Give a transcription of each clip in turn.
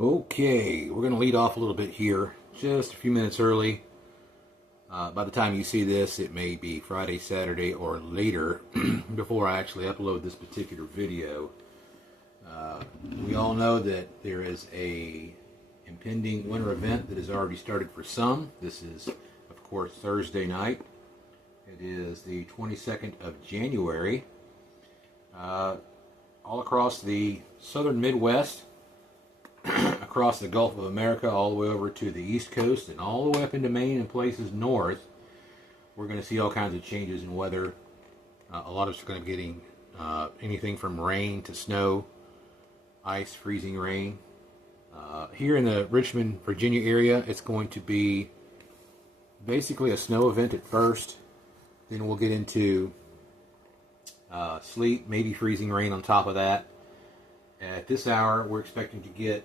Okay, we're going to lead off a little bit here, just a few minutes early. By the time you see this, it may be Friday, Saturday, or later before I actually upload this particular video. We all know that there is a impending winter event that has already started for some. This is, of course, Thursday night. It is the 22nd of January. All across the southern Midwest, across the Gulf of America, all the way over to the East Coast, and all the way up into Maine and places north, we're going to see all kinds of changes in weather. A lot of us are going to be getting anything from rain to snow, ice, freezing rain. Here in the Richmond, Virginia area, it's going to be basically a snow event at first. Then we'll get into sleet, maybe freezing rain on top of that. At this hour, we're expecting to get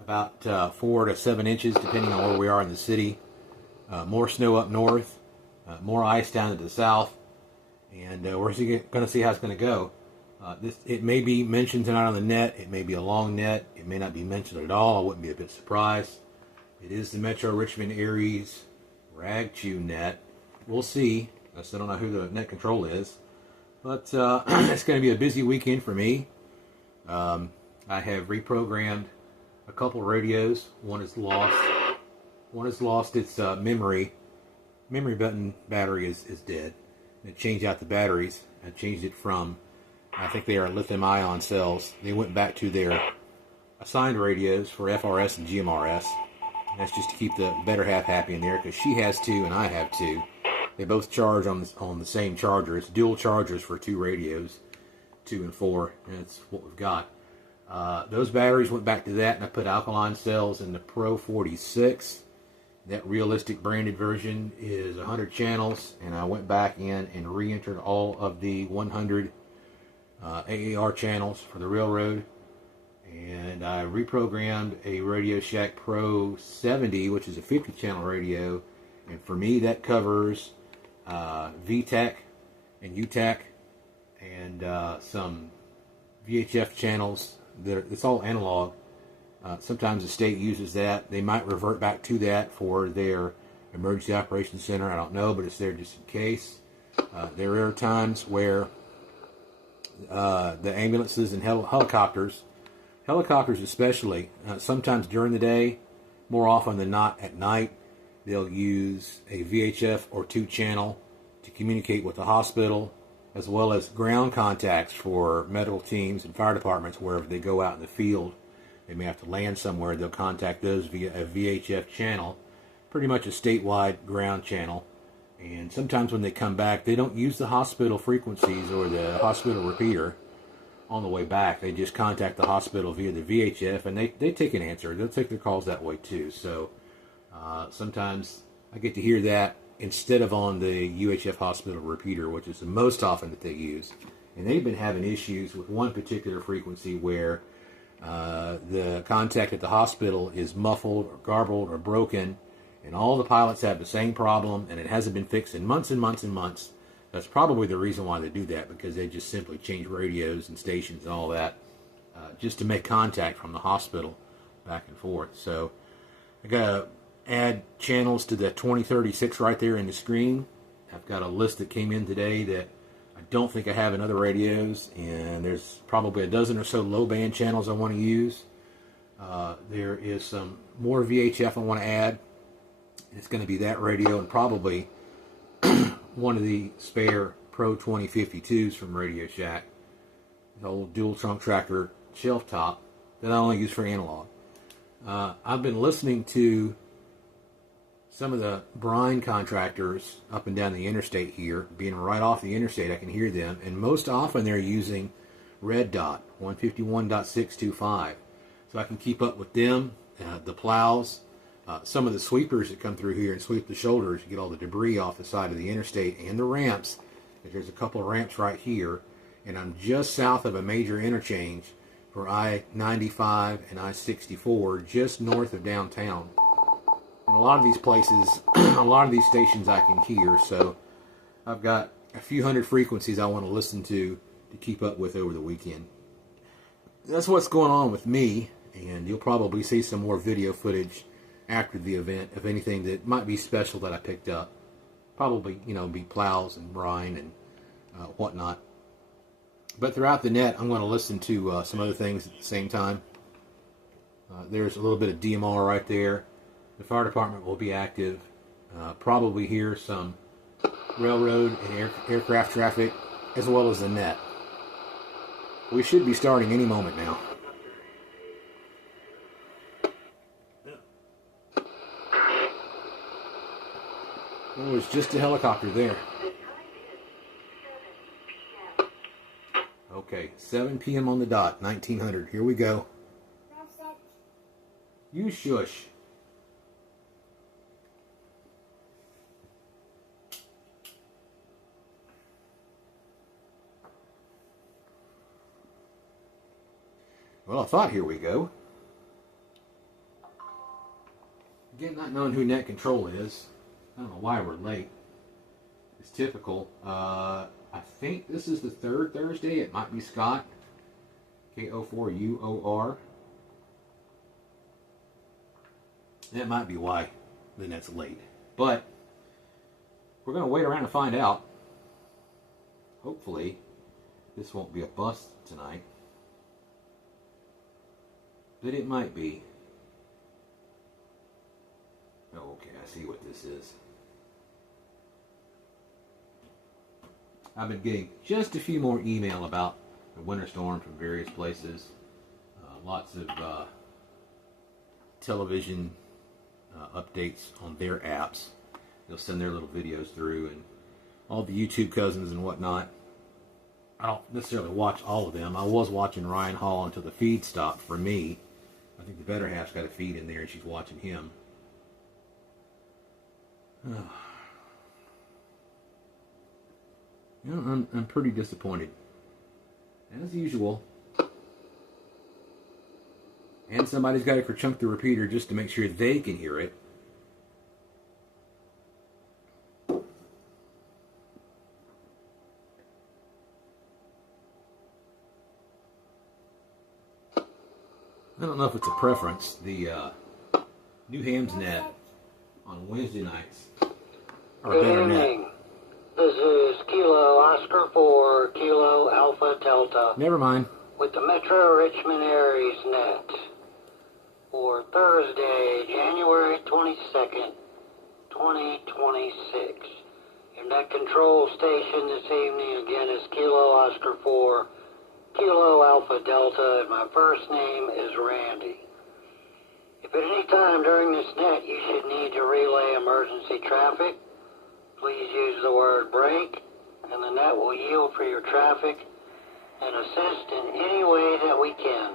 about 4 to 7 inches, depending on where we are in the city. More snow up north, more ice down to the south, and we're going to see how it's going to go. It may be mentioned tonight on the net. It may be a long net. It may not be mentioned at all. I wouldn't be a bit surprised. It is the Metro Richmond ARES rag chew net. We'll see. I still don't know who the net control is, but it's going to be a busy weekend for me. I have reprogrammed a couple radios. One is lost. One has lost its memory button battery is dead. I changed out the batteries. I changed it from, I think they are lithium-ion cells. They went back to their assigned radios for FRS and GMRS. And that's just to keep the better half happy in there, because she has two and I have two. They both charge on the same charger. It's dual chargers for two radios, 2 and 4, and that's what we've got. Those batteries went back to that, and I put alkaline cells in the Pro 46. That realistic branded version is 100 channels, and I went back in and re-entered all of the 100 AAR channels for the railroad, and I reprogrammed a RadioShack Pro 70, which is a 50 channel radio, and for me that covers VTAC and UTAC and some VHF channels. It's all analog. Sometimes the state uses that. They might revert back to that for their emergency operations center. I don't know, but it's there just in case. There are times where the ambulances and helicopters especially, sometimes during the day, more often than not at night, they'll use a VHF or 2 channel to communicate with the hospital, as well as ground contacts for medical teams and fire departments wherever they go out in the field. They may have to land somewhere. They'll contact those via a VHF channel, pretty much a statewide ground channel. And sometimes when they come back, they don't use the hospital frequencies or the hospital repeater on the way back. They just contact the hospital via the VHF, and they take an answer. They'll take their calls that way too. So sometimes I get to hear that instead of on the UHF hospital repeater, which is the most often that they use. And they've been having issues with one particular frequency where the contact at the hospital is muffled or garbled or broken, and all the pilots have the same problem, and it hasn't been fixed in months and months and months. That's probably the reason why they do that, because they just simply change radios and stations and all that just to make contact from the hospital back and forth. So I got to add channels to the 2036 right there in the screen. I've got a list that came in today that I don't think I have in other radios, and there's probably a dozen or so low band channels I want to use. There is some more VHF I want to add. It's going to be that radio and probably one of the spare Pro 2052s from RadioShack, the old dual trunk tractor shelf top that I only use for analog. I've been listening to some of the brine contractors up and down the interstate here, being right off the interstate, I can hear them, and most often they're using red dot 151.625, so I can keep up with them. The plows, some of the sweepers that come through here and sweep the shoulders, get all the debris off the side of the interstate, and the ramps. There's a couple of ramps right here, and I'm just south of a major interchange for I-95 and I-64, just north of downtown. And a lot of these places, a lot of these stations I can hear, so I've got a few hundred frequencies I want to listen to keep up with over the weekend. That's what's going on with me, and you'll probably see some more video footage after the event of anything that might be special that I picked up. Probably, be plows and brine and whatnot. But throughout the net, I'm going to listen to some other things at the same time. There's a little bit of DMR right there. The fire department will be active. Probably hear some railroad and aircraft traffic, as well as the net. We should be starting any moment now. There was just a helicopter there. Okay, 7 p.m. on the dot, 1900. Here we go. You shush. Well, I thought here we go. Again, not knowing who net control is. I don't know why we're late. It's typical. I think this is the third Thursday. It might be Scott. K04UOR. That might be why the net's late. But we're going to wait around to find out. Hopefully, this won't be a bust tonight. But it might be. Oh, okay, I see what this is. I've been getting just a few more email about the winter storm from various places. Lots of television updates on their apps. They'll send their little videos through, and all the YouTube cousins and whatnot. I don't necessarily watch all of them. I was watching Ryan Hall until the feed stopped for me. I think the better half's got a feed in there, and she's watching him. I'm pretty disappointed, as usual. And somebody's got to kerchunk the repeater just to make sure they can hear it. I don't know if it's a preference. The New Ham's net on Wednesday nights are a better net. This is Kilo Oscar for Kilo Alpha Delta. Never mind. With the Metro Richmond ARES net for Thursday, January 22nd, 2026. Your net control station this evening again is Kilo Oscar for Kilo Alpha Delta, and my first name is Randy. If at any time during this net you should need to relay emergency traffic, please use the word break, and the net will yield for your traffic and assist in any way that we can.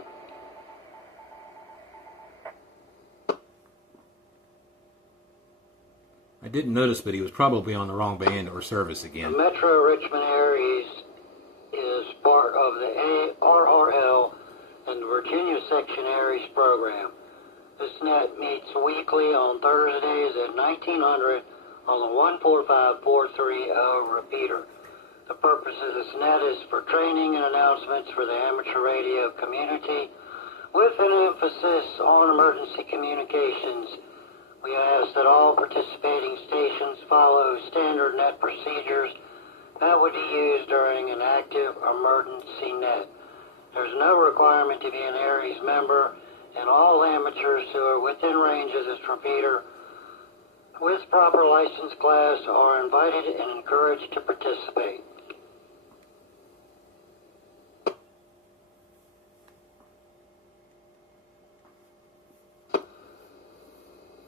I didn't notice, but he was probably on the wrong band or service again. The Metro Richmond ARES is part of the RRL and the Virginia Section ARES program. This net meets weekly on Thursdays at 1900 on the 145430 repeater. The purpose of this net is for training and announcements for the amateur radio community with an emphasis on emergency communications. We ask that all participating stations follow standard net procedures that would be used during an active emergency net. There's no requirement to be an ARES member, and all amateurs who are within range of this repeater with proper license class are invited and encouraged to participate.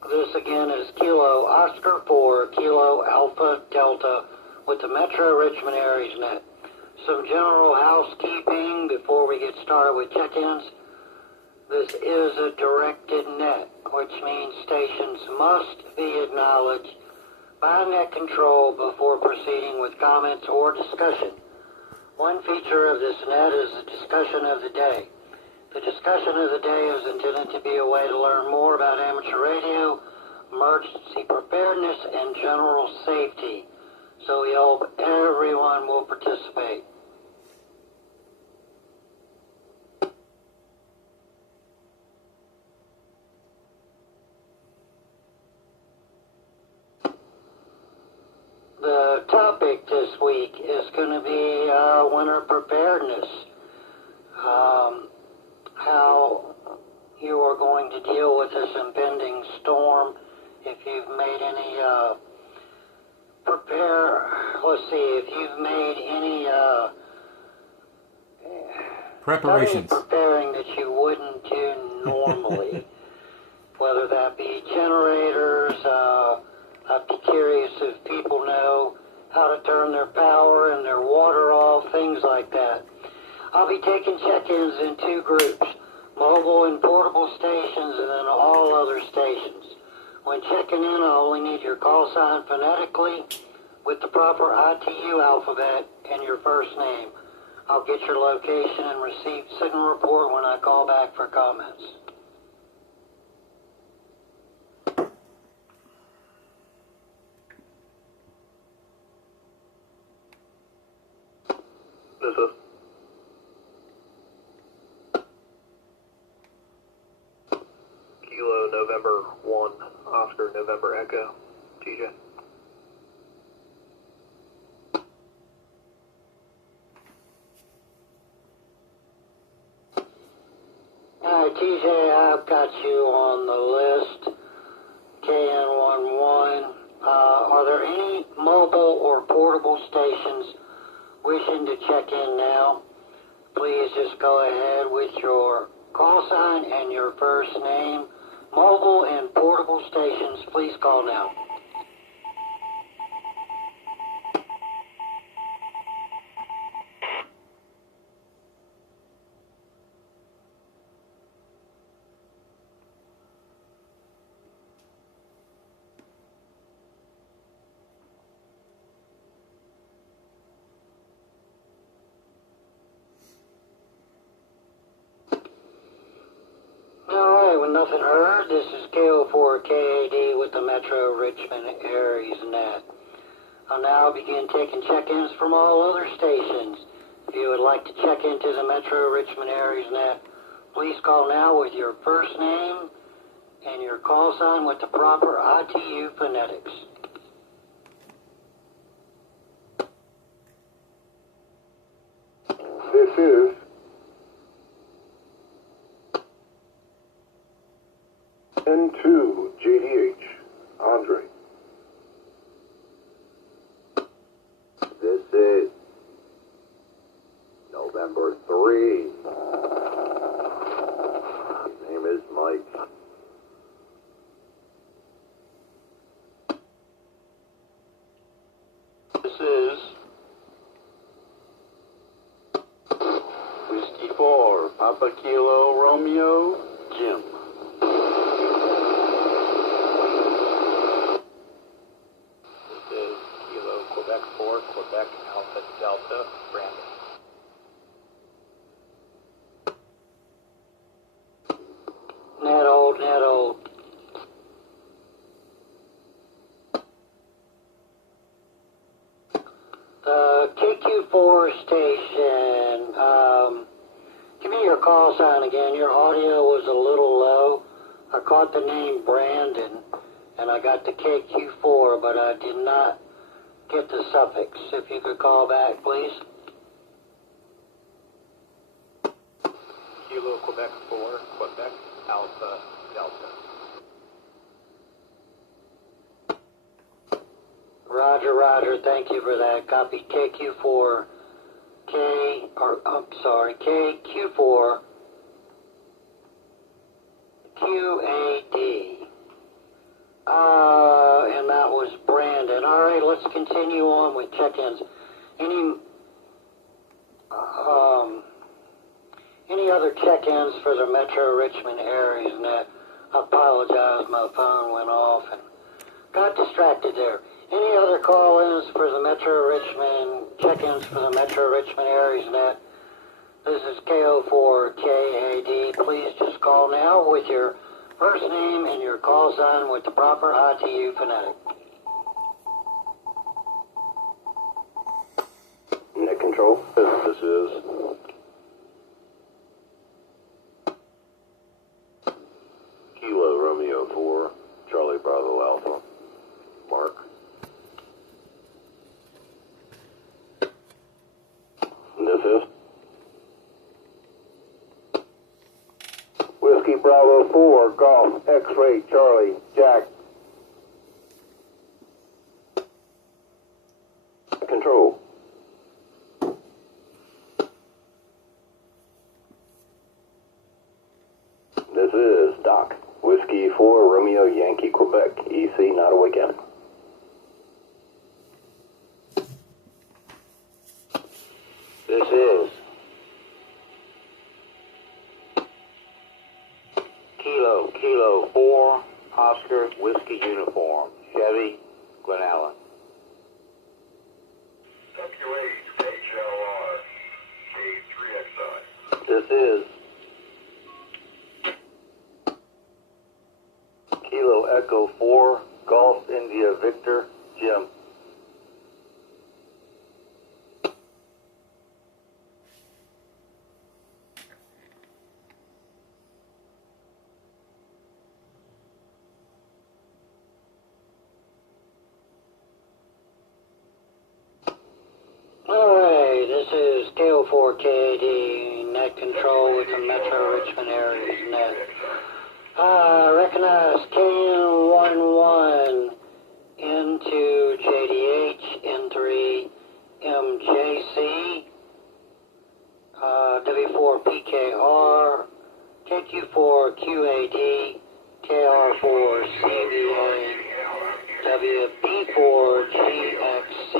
This again is Kilo Oscar for Kilo Alpha Delta with the Metro Richmond ARES net. Some general housekeeping before we get started with check-ins. This is a directed net, which means stations must be acknowledged by net control before proceeding with comments or discussion. One feature of this net is the discussion of the day. The discussion of the day is intended to be a way to learn more about amateur radio, emergency preparedness, and general safety. So we hope everyone will participate. topic this week is going to be winter preparedness. How you are going to deal with this impending storm. If you've made any if you've made any preparations, preparing that you wouldn't do normally, whether that be generators. I'd be curious if people know how to turn their power and their water off, things like that. I'll be taking check-ins in 2 groups, mobile and portable stations, and then all other stations. When checking in, I only need your call sign phonetically with the proper ITU alphabet and your first name. I'll get your location and receive signal report when I call back for comments. This is Kilo November 1, Oscar November Echo, TJ. Alright, TJ, I've got you on the list. KN11. Are there any mobile or portable stations wishing to check in now? Please just go ahead with your call sign and your first name. Mobile and portable stations, please call now. Nothing heard. This is KO4KAD with the Metro Richmond ARES net. I'll now begin taking check-ins from all other stations. If you would like to check into the Metro Richmond ARES net, please call now with your first name and your call sign with the proper ITU phonetics. This is N2 JDH, Andre. This is November 3. His name is Mike. This is Whiskey 4, Papa Kilo Romeo, Jim. Quebec 4, Quebec Alpha Delta, Brandon. Net old. The KQ4 station, give me your call sign again. Your audio was a little low. I caught the name Brandon, and I got the KQ4, but I did not get the suffix. If you could call back, please. Kilo Quebec 4, Quebec Alpha Delta. Roger. Thank you for that. Copy KQ4. KQ4 QAD. And that was Brandon. All right, let's continue on with check-ins. Any other check-ins for the Metro Richmond ARES net? I apologize, my phone went off and got distracted there. Any other call-ins for the Metro Richmond, check-ins for the Metro Richmond ARES net? This is KO4KAD. Please just call now with your first name and your call sign with the proper ITU phonetic. Net control. This is Kilo Romeo 4, Charlie Bravo Alpha, Mark. Whiskey Bravo 4, Golf, X-Ray, Charlie, Jack. Control. This is Doc. Whiskey 4, Romeo, Yankee, Quebec, EC, Nottaway County. This is Kilo 4, Oscar, Whiskey Uniform, Chevy, Glen Allen. WHHLR, K3XI. This is Kilo Echo 4, Golf India Victor, Jim. Alright, this is KO4KD, net control with the Metro Richmond ARES net. Recognize KN11 into JDH, N3 MJC, W4PKR, KQ4QAD, KR4CBA, WB4GXC,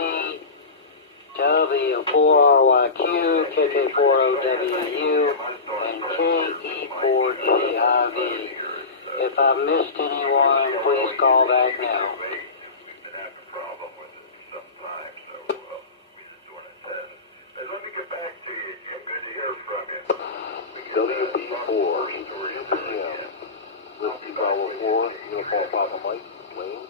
W4RYQ, KK4OWU, and KE4GIV. If I missed anyone, please call back now. We've been having a problem with it for some time, so we just doing a test. Hey, let me get back to you, Jim. Good to hear from you. WB4, UPM, Whiskey Bravo 4, Uniform Papa Mike, Wayne.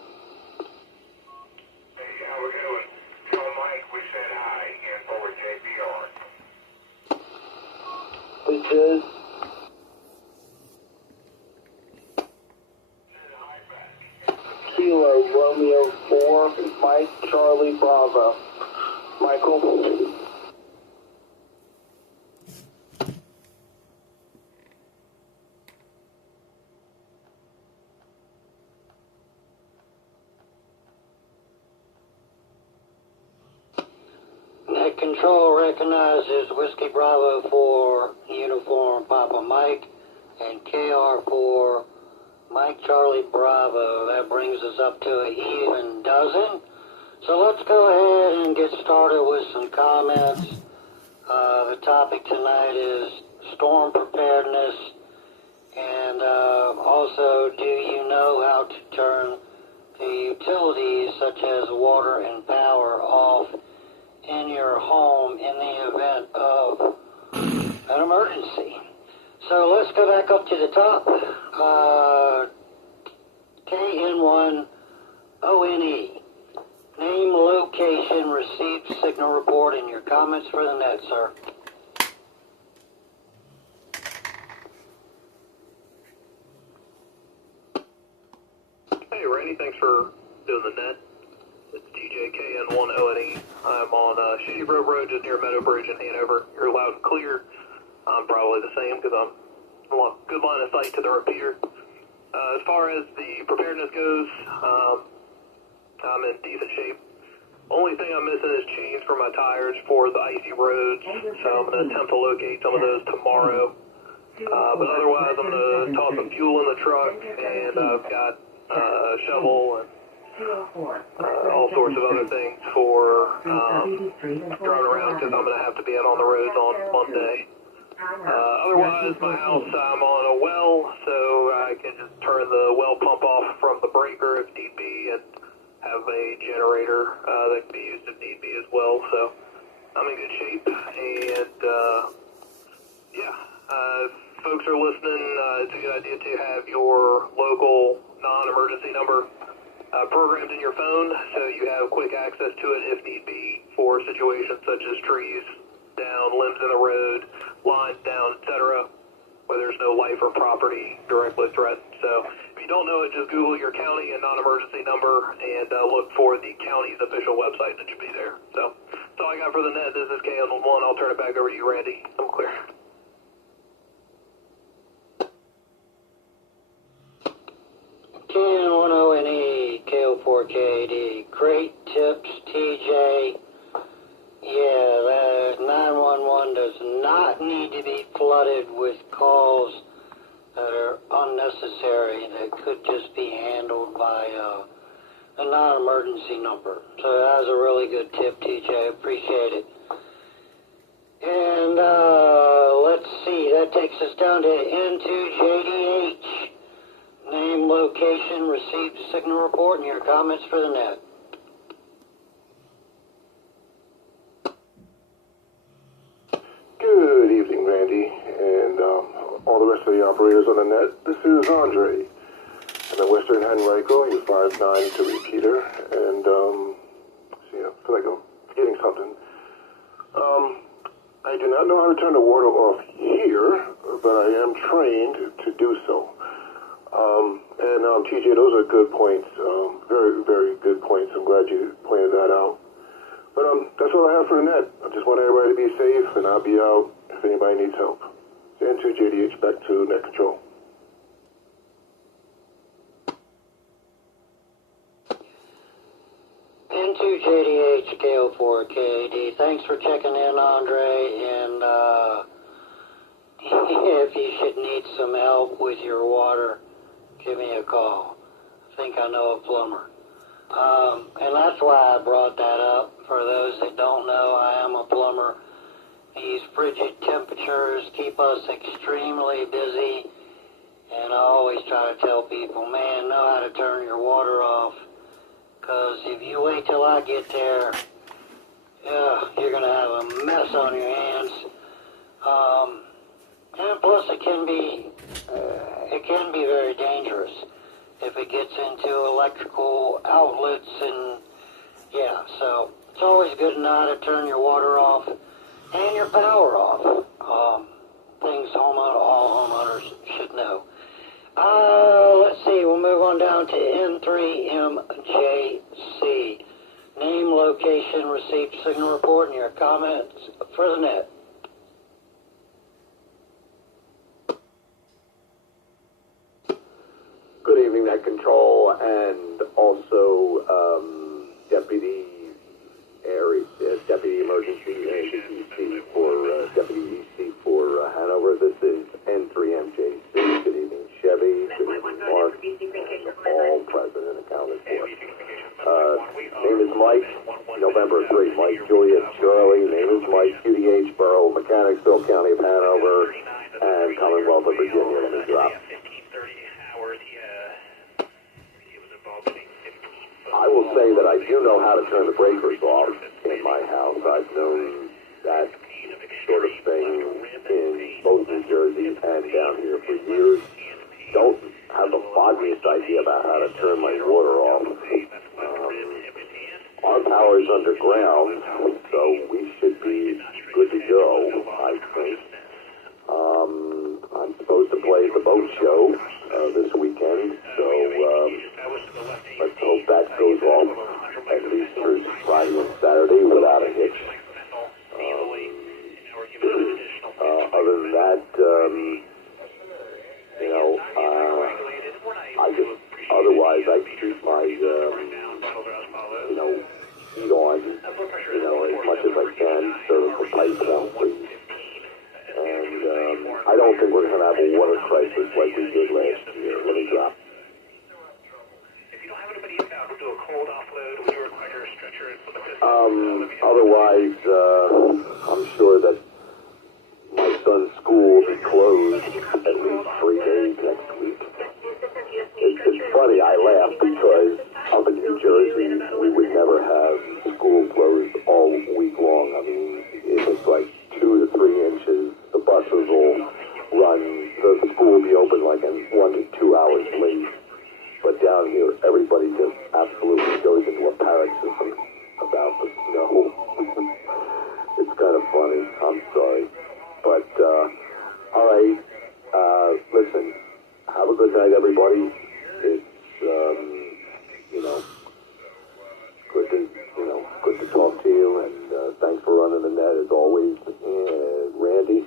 Hey, how we doing? Tell Mike we said hi and forward JB on. This is Kilo Romeo 4, Mike Charlie Bravo. Michael. Net control recognizes Whiskey Bravo 4, Uniform Papa Mike, and KR4 Mike Charlie Bravo. That brings us up to an even dozen. So let's go ahead and get started with some comments. The topic tonight is storm preparedness, and also, do you know how to turn the utilities such as water and power off in your home in the event of an emergency? So let's go back up to the top. KN1ONE. Name, location, received signal report, and your comments for the net, sir. Hey, Randy, thanks for doing the net. It's TJKN1ONE. I'm on Shady Grove Road, just near Meadow Bridge in Hanover. You're loud and clear. I'm probably the same because I'm on good line of sight to the repeater. As far as the preparedness goes, I'm in decent shape. Only thing I'm missing is chains for my tires for the icy roads, so I'm going to attempt to locate some of those tomorrow. But otherwise, I'm going to toss some fuel in the truck, and I've got a shovel and all sorts of other things for driving around because I'm going to have to be out on the roads on Monday. Otherwise, my house, I'm on a well, so I can just turn the well pump off from the breaker if need be and have a generator that can be used if need be as well. So I'm in good shape. And, if folks are listening, it's a good idea to have your local non-emergency number programmed in your phone so you have quick access to it if need be for situations such as trees down, limbs in the road, lines down, etc., where there's no life or property directly threatened. So if you don't know it, just Google your county and non-emergency number and look for the county's official website. It should be there. So that's all I got for the net. This is KN1. I'll turn it back over to you, Randy. I'm clear. KO4KD. Great tips, TJ. Yeah, the 911 does not need to be flooded with calls that are unnecessary, that could just be handled by a non-emergency number. So that was a really good tip, TJ. Appreciate it. And let's see, that takes us down to N2JDH. Name, location, received signal report, and your comments for the net. Good evening, Randy, and all the rest of the operators on the net. This is Andre. I'm in Western Henrico. You're 5'9" to repeater, and see, I feel like I'm forgetting something. I do not know how to turn the water off here, but I am trained to do so. And TJ, those are good points. Very, very good points. I'm glad you pointed that out. But that's all I have for the net. I just want everybody to be safe, and I'll be out if anybody needs help. N2JDH, back to net control. N2JDH, KO4KD. Thanks for checking in, Andre. And if you should need some help with your water, give me a call. I think I know a plumber. And that's why I brought that up. For those that don't know, I am a plumber. These frigid temperatures keep us extremely busy. And I always try to tell people, man, know how to turn your water off. Because if you wait till I get there, you're going to have a mess on your hands. And plus it can be very dangerous if it gets into electrical outlets, and yeah, so it's always good to know how to turn your water off and your power off. Things all homeowners should know. Let's see, we'll move on down to N3MJC. Name, location, received signal report, and your comments for the net. Good evening, Net Control, and also Deputy ARES, Deputy Emergency EC for Deputy EC for Hanover. This is N3MJC. Good evening, Chevy. Good evening, Mark. All present and accounted for. Name is Mike. November 3. Mike Juliet Charlie. Name is Mike. QDH Borough Mechanicsville, County of Hanover, and Commonwealth of Virginia. Let me drop. I will say that I do know how to turn the breakers off in my house. I've known that sort of thing in both New Jersey and down here for years. Don't have the foggiest idea about how to turn my water off. Our power is underground, so we should be good to go, I think. I'm supposed to play the boat show this weekend, so let's hope that goes off at least through Friday and Saturday without a hitch. Other than that, otherwise I keep my, heat on, as much as I can, service the pipes out, please. And I don't think we're going to have a water crisis like we did last year. Let me drop. Otherwise, I'm sure that my son's school will be closed at least 3 days next week. It's funny, I laugh because up in New Jersey, we would never have school closed all week long. I mean, if it's like 2 to 3 inches, the buses will run, the school will be open like 1 to 2 hours late. But down here, everybody just absolutely goes into a paroxysm about the snow. It's kind of funny. I'm sorry. But, all right. Listen, have a good night, everybody. It's, good to talk to you, and thanks for running the net as always. And Randy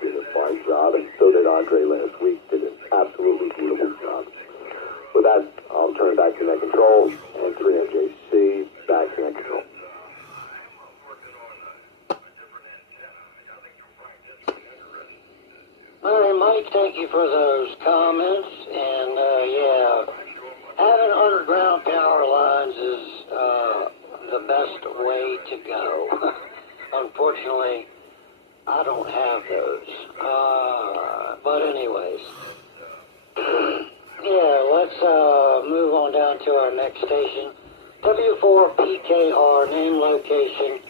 did a fine job, and so did Andre last week. Did an absolutely beautiful job. With that, I'll turn it back to Net Control and those comments, and yeah, having underground power lines is the best way to go. Unfortunately, I don't have those. But anyways, yeah, let's move on down to our next station. W4PKR, name, location,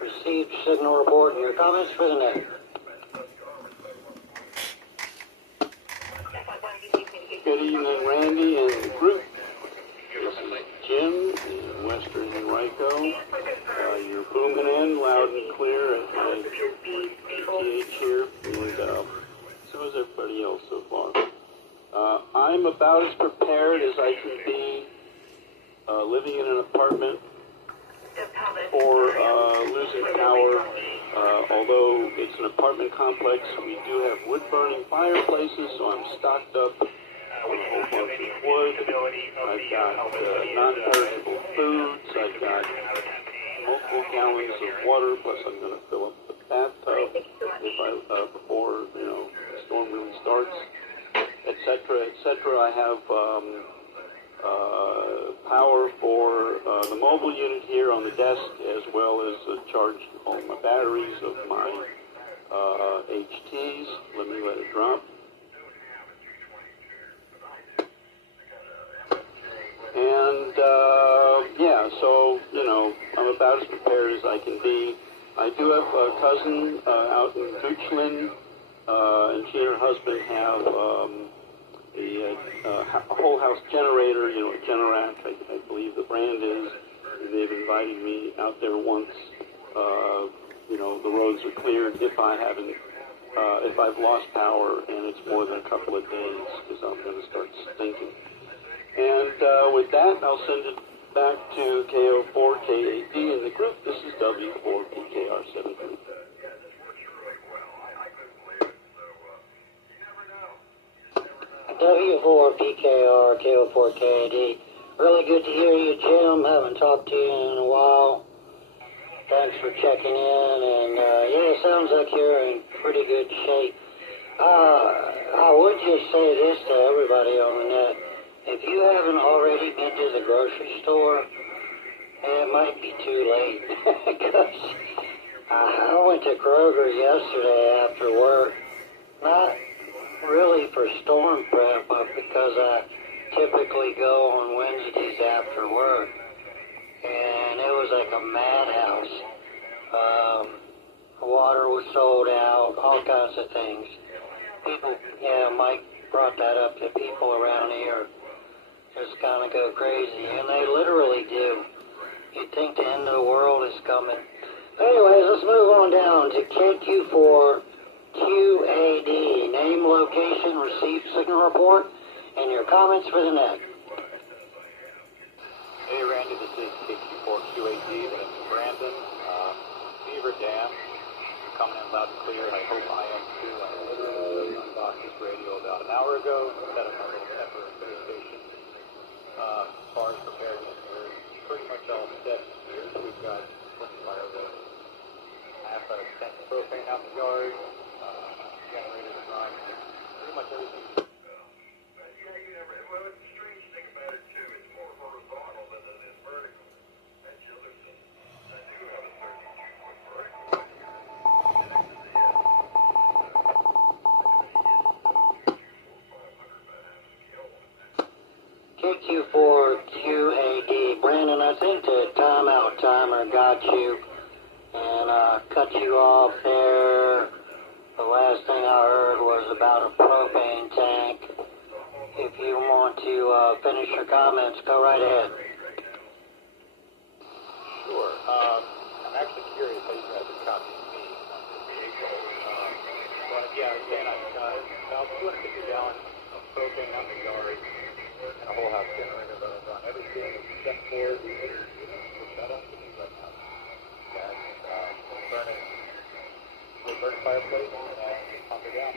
received signal report, and your comments for the net. Good evening, Randy and the group. This is Jim in Western Henrico. You're booming in loud and clear at PTH here, and so is everybody else so far. I'm about as prepared as I can be living in an apartment for losing power. Although it's an apartment complex, we do have wood-burning fireplaces, so I'm stocked up with a whole bunch of wood. I've got non-perishable foods. I've got multiple gallons of water, plus I'm going to fill up the bathtub before the storm really starts, etc., etc. I have power for the mobile unit here on the desk, as well as charged all my batteries of my HTs. Let me let it drop. And yeah, so I'm about as prepared as I can be. I do have a cousin out in Richmond, and she and her husband have a whole house generator, a Generac, I believe the brand is. And they've invited me out there once. The roads are cleared if I've lost power and it's more than a couple of days, because I'm going to start stinking. And with that, I'll send it back to KO4KAD in the group. This is W4PKR73. W4PKR, KO4KAD. Really good to hear you, Jim. Haven't talked to you in a while. Thanks for checking in. And yeah, it sounds like you're in pretty good shape. I would just say this to everybody on the net. If you haven't already been to the grocery store, it might be too late. Because I went to Kroger yesterday after work. Not really for storm prep, but because I typically go on Wednesdays after work. And it was like a madhouse. Water was sold out, all kinds of things. People, Mike brought that up to people around here. Just kind of go crazy, and they literally do. You'd think the end of the world is coming. Anyways, let's move on down to KQ4QAD. Name, location, received signal report, and your comments for the net. Hey Randy, this is KQ4QAD. This is Brandon. Beaver Dam. You're coming in loud and clear. I hope I am too. I literally unboxed this radio about an hour ago. Set up my little pepper station. As far as preparedness, we're pretty much all set here. We've got plenty of firewood. I have a tent propane out in the yard. Generator to run. Pretty much everything. Well, it's a strange thing about it, too. It's more horizontal than it is vertical. Actually, I do have a 32-foot vertical. KQ4QAD. Brandon, I think the timeout timer got you and cut you off there. The last thing I heard was about a propane tank. If you want to finish your comments, go right ahead. Sure. I'm actually curious how you guys are copying me. But yeah, again, I've got about 250 gallons of propane out in the yard and a whole house generator that I run everything except for the air. We're shut up to me right now. That's burning fireplace and pump it down.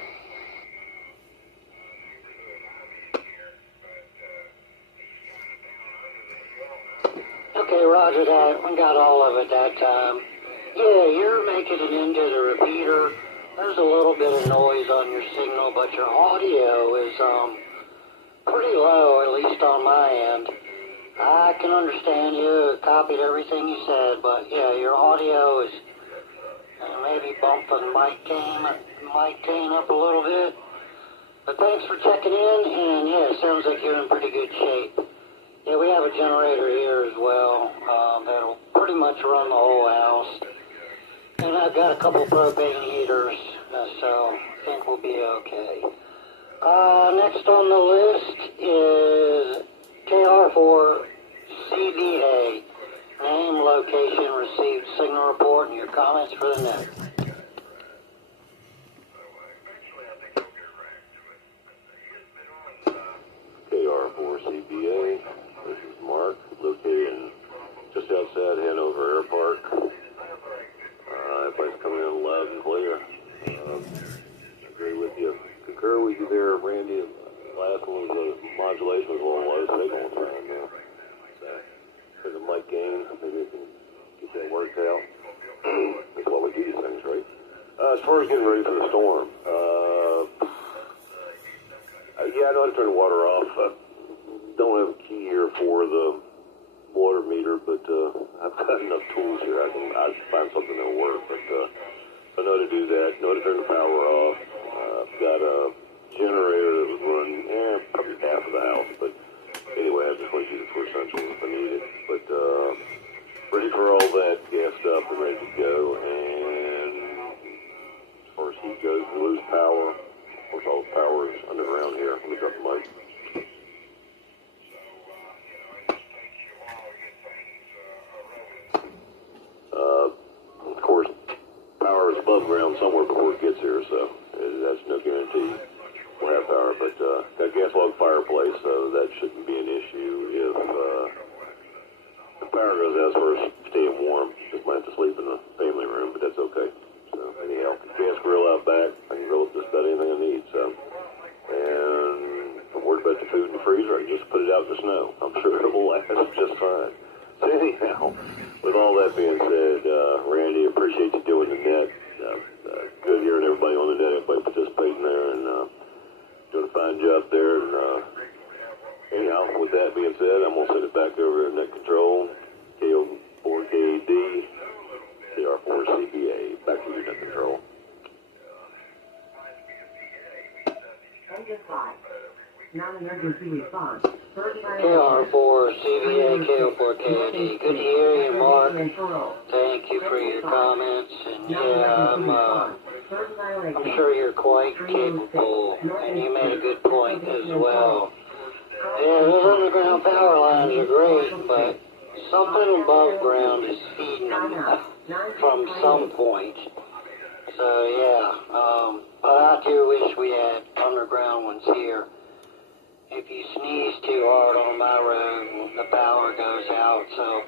Okay, roger that. We got all of it that time. Yeah, you're making it into the repeater. There's a little bit of noise on your signal, but your audio is pretty low, at least on my end. I can understand you, copied everything you said, but yeah, your audio is maybe bumping mic gain up a little bit. But thanks for checking in, and yeah, it sounds like you're in pretty good shape. Yeah, we have a generator here as well that'll pretty much run the whole house. And I've got a couple propane heaters, so I think we'll be okay. Next on the list is KR4CBA. Name, location, received signal report, and your comments for the net. KR4CBA, this is Mark, located just outside Hanover Airpark. Everybody's coming in loud and clear. Agree with you. Concur with you there, Randy. Last one was the modulation was a little low signal time now. There's a mic gain. Maybe we can get that worked out. That's why we do these things, right? As far as getting ready for the storm, yeah, I know how to turn the water off. I don't have a key here for the water meter, but I've got enough tools here. I'll find something that'll work. But I know to do that. Know to turn the power off. I've got a generator that was running probably half of the house. But anyway, I just want to use it for essentials if I need it. But ready for all that gassed up and ready to go. And as far as heat goes, we lose power. Of course, all the power is underground here. Let me drop the mic. Of course, power is above ground somewhere before it gets here, so that's no guarantee we'll have power. But got a gas log fireplace, so that shouldn't be an issue. If the power goes out, so we're staying warm. Just might have to sleep in the family room, but that's okay. So anyhow, gas grill out back. I can grill just about anything I need. So, and if I'm worried about the food in the freezer, I can just put it out in the snow. I'm sure it will last just fine. So anyhow, with all that being said, Randy, appreciate you doing the net. Good hearing everybody on the net, everybody participating there, and doing a fine job there. And anyhow, with that being said, I'm going to send it back over to net control, KO4KD, KR4CBA. Back to you, net control. Non-emergency response. KR4CBA, KO4KD. Good to hear you, Mark. Thank you for your comments. And yeah, I'm sure you're quite capable, and you made a good point as well. Yeah, those underground power lines are great, but something above ground is feeding them from some point. So yeah, I do wish we had underground ones here. If you sneeze too hard on my road, the power goes out. So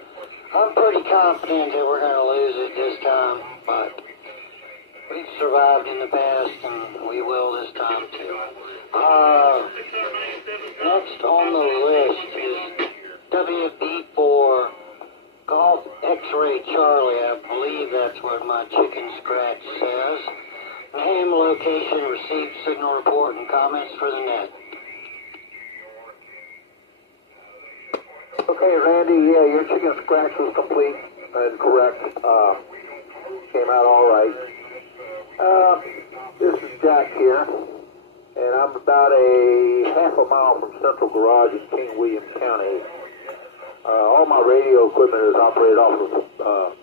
I'm pretty confident that we're going to lose it this time, but we've survived in the past, and we will this time too. Next on the list is WB4 Golf X-Ray Charlie. I believe that's what my chicken scratch says. Name, location, received signal report, and comments for the net. Okay, Randy, yeah, your chicken scratch was complete and correct. Came out all right. This is Jack here, and I'm about a half a mile from Central Garage in King William County. All my radio equipment is operated off of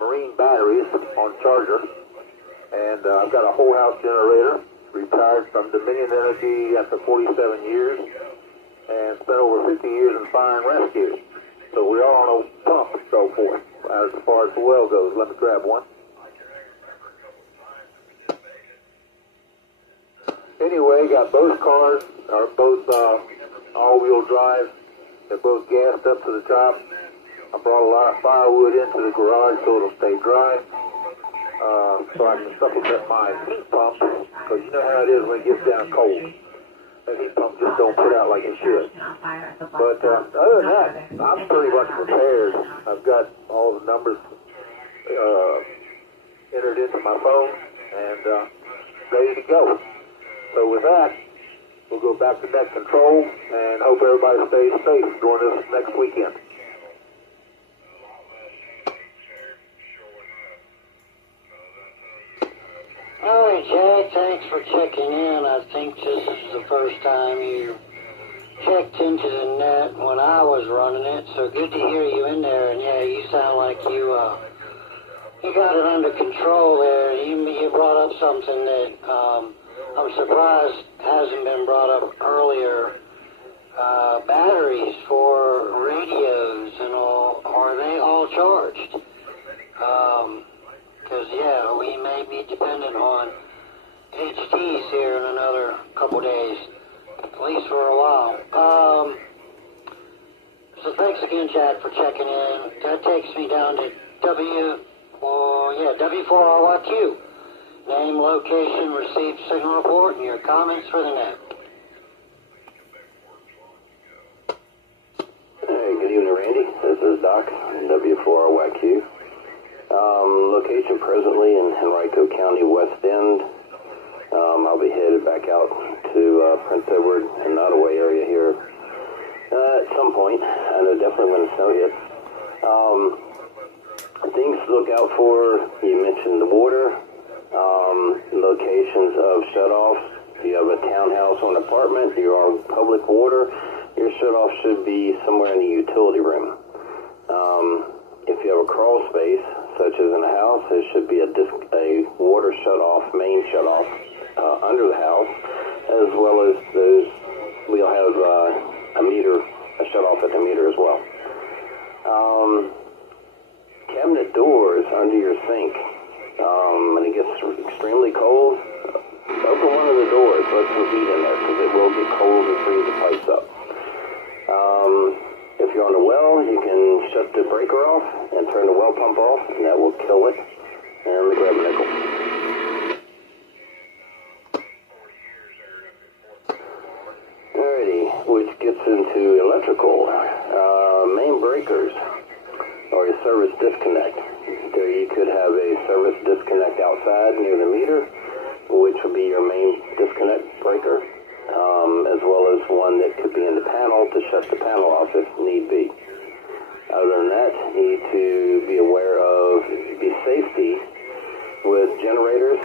marine batteries on charger, and I've got a whole house generator, retired from Dominion Energy after 47 years. And spent over 50 years in fire and rescue. So we're all on a pump and so forth. As far as the well goes, let me grab one. Anyway, got both cars, are both all-wheel drive. They're both gassed up to the top. I brought a lot of firewood into the garage so it'll stay dry. So I can supplement my heat pump, because you know how it is when it gets down cold. That heat pump just don't put out like it should. But other than that, I'm pretty much prepared. I've got all the numbers entered into my phone, and ready to go. So with that, we'll go back to net control and hope everybody stays safe during this next weekend. All right, Jack, thanks for checking in. I think this is the first time you checked into the net when I was running it, so good to hear you in there. And yeah, you sound like you got it under control there. You brought up something that I'm surprised hasn't been brought up earlier. Batteries for radios and all, are they all charged? Because, yeah, we may be dependent on HTs here in another couple days, at least for a while. So thanks again, Jack, for checking in. That takes me down to W4RYQ. Name, location, received signal report, and your comments for the net. Hey, good evening, Randy. This is Doc, W4RYQ. Location presently in Henrico County, West End. I'll be headed back out to Prince Edward and Nottoway area here at some point. I know definitely when the snow hits. Things to look out for, you mentioned the water, locations of shutoffs. If you have a townhouse or an apartment, you're on public water, your shutoff should be somewhere in the utility room. If you have a crawl space, such as in a house, there should be a water shutoff, main shutoff under the house, as well as we'll have a shutoff at the meter as well. Cabinet doors under your sink. When it gets extremely cold, open one of the doors, let some heat in there, because it will get cold and freeze the pipes up. If you're on a well, you can shut the breaker off and turn the well pump off, and that will kill it. And let me grab a nickel. Alrighty, which gets into electrical. Main breakers, or a service disconnect. There you could have a service disconnect outside near the meter, which would be your main disconnect breaker, as well as one that could be in the panel to shut the panel off if need be. Other than that, you need to be aware of the safety with generators,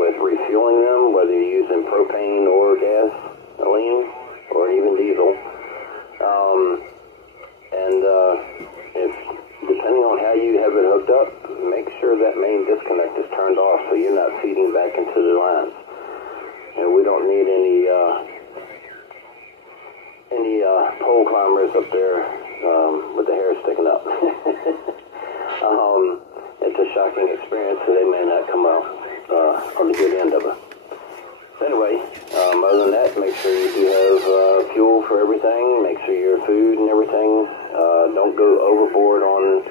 with refueling them, whether you're using propane or gasoline or even diesel. If depending on how you have it hooked up, make sure that main disconnect is turned off so you're not feeding back into the lines. And we don't need any pole climbers up there with the hair sticking up. It's a shocking experience, so they may not come out on the good end of it. Anyway, other than that, make sure you do have fuel for everything. Make sure your food and everything. Don't go overboard on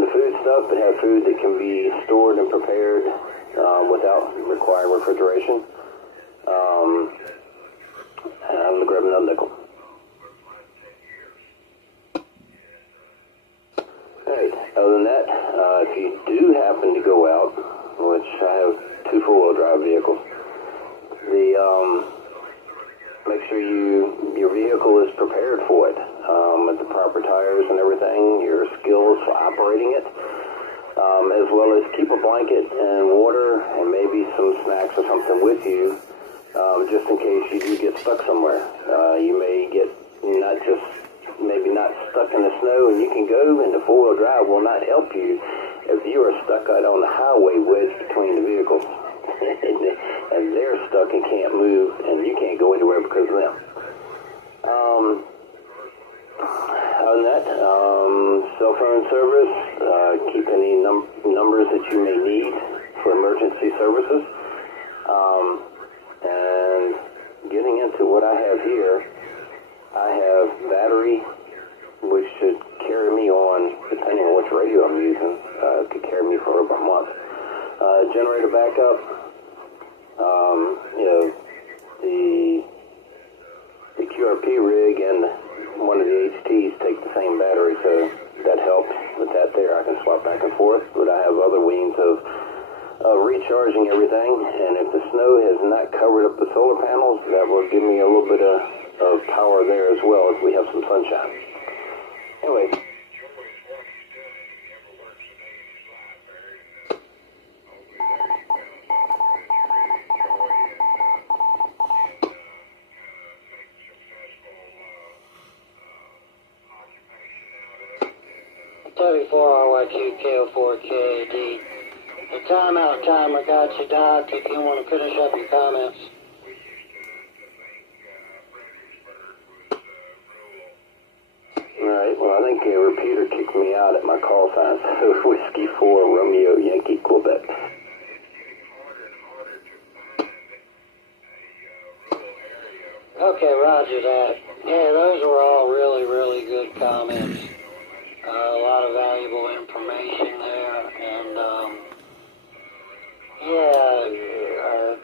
the food stuff, but have food that can be stored and prepared without requiring refrigeration. And I'm going to grab another nickel. Alright, other than that, if you do happen to go out, which I have 2 4-wheel drive vehicles, make sure your vehicle is prepared for it, with the proper tires and everything, your skills for operating it, as well as keep a blanket and water and maybe some snacks or something with you, just in case you do get stuck somewhere. You may get maybe not stuck in the snow, and you can go, and the 4-wheel drive will not help you if you are stuck out on the highway wedged between the vehicles. And they're stuck and can't move, and you can't go anywhere because of them. Other than that, cell phone service, keep any numbers that you may need for emergency services. And getting into what I have here, I have battery, which should carry me on, depending on which radio I'm using, could carry me for over a month. Generator backup, the QRP rig and one of the HTs take the same battery, so that helps with that there. I can swap back and forth, but I have other means of recharging everything, and if the snow has not covered up the solar panels, that will give me a little bit of power there as well if we have some sunshine. Anyway. KO4KD. The timeout timer got you, Doc, if you want to finish up your comments. Alright, well, I think a repeater kicked me out at my call sign, so Whiskey 4, Romeo, Yankee, Quebec. Okay, roger that. Yeah, those were all really, really good comments. A lot of valuable information there, and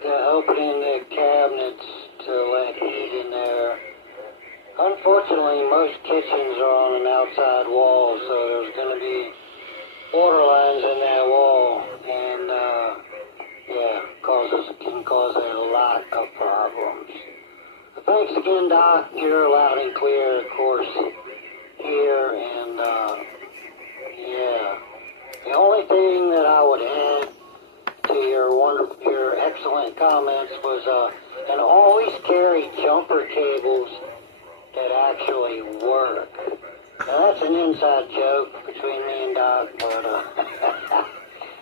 the opening the cabinets to let heat in there. Unfortunately, most kitchens are on an outside wall, so there's going to be water lines in that wall, and can cause a lot of problems. Thanks again, Doc. You're loud and clear, of course, here, and the only thing that I would add to your excellent comments was and always carry jumper cables that actually work. Now that's an inside joke between me and Doc, but